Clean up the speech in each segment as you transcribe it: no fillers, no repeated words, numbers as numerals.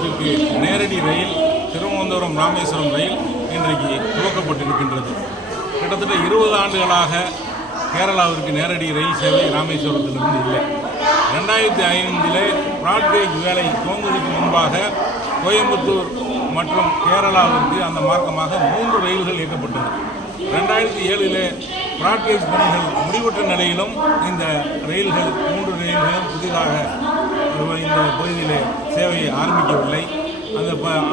மாவட்டத்திற்கு நேரடி ரயில் திருவனந்தபுரம் ராமேஸ்வரம் ரயில் இன்றைக்கு துவக்கப்பட்டிருக்கின்றது. கிட்டத்தட்ட 20 ஆண்டுகளாக கேரளாவிற்கு நேரடி ரயில் சேவை ராமேஸ்வரத்திலிருந்து இல்லை. 2005 பிராட்கேஜ் வேலை துவங்குவதற்கு முன்பாக கோயம்புத்தூர் மற்றும் கேரளாவிற்கு அந்த மார்க்கமாக 3 ரயில்கள் இயக்கப்பட்டது. 2007 பிராட்கேஜ் பணிகள் முடிவுற்ற நிலையிலும் இந்த ரயில்கள் 3 ரயில்களும் புதிதாக இந்த பகுதியில் சேவையை ஆரம்பிக்கவில்லை.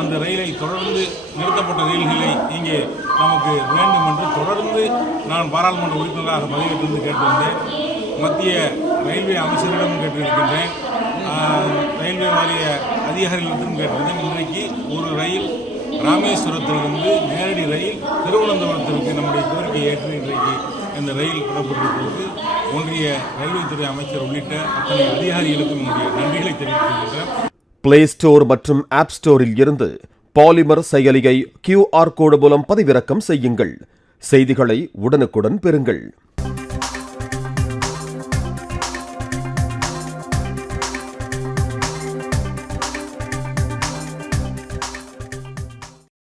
அந்த ரயிலை தொடர்ந்து நிறுத்தப்பட்ட ரயில்களை இங்கே நமக்கு வேண்டும் என்று தொடர்ந்து நான் பாராளுமன்ற உறுப்பினராக பதிவேற்றிருந்து கேட்டு வந்தேன். மத்திய ரயில்வே அமைச்சரிடம் கேட்டிருக்கின்றேன், ரயில்வே வாரிய அதிகாரிகளிடத்திலும் கேட்டிருந்தேன். இன்றைக்கு ஒரு ரயில் ராமேஸ்வரத்திலிருந்து நேரடி ரயில் திருவனந்தபுரத்திற்கு நம்முடைய கோரிக்கை ஏற்று இன்றைக்கு இந்த ரயில் புறப்பட்டிருக்கிறது. ஒன்றிய ரயில்வே துறை அமைச்சர் உள்ளிட்ட அத்தனை அதிகாரிகளுக்கும் என்னுடைய நன்றிகளை தெரிவித்துக் பிளே ஸ்டோர் மற்றும் ஆப் ஸ்டோரில் இருந்து பாலிமர் செயலியை QR கோடு மூலம் பதிவிறக்கம் செய்யுங்கள். செய்திகளை உடனுக்குடன் பெறுங்கள்.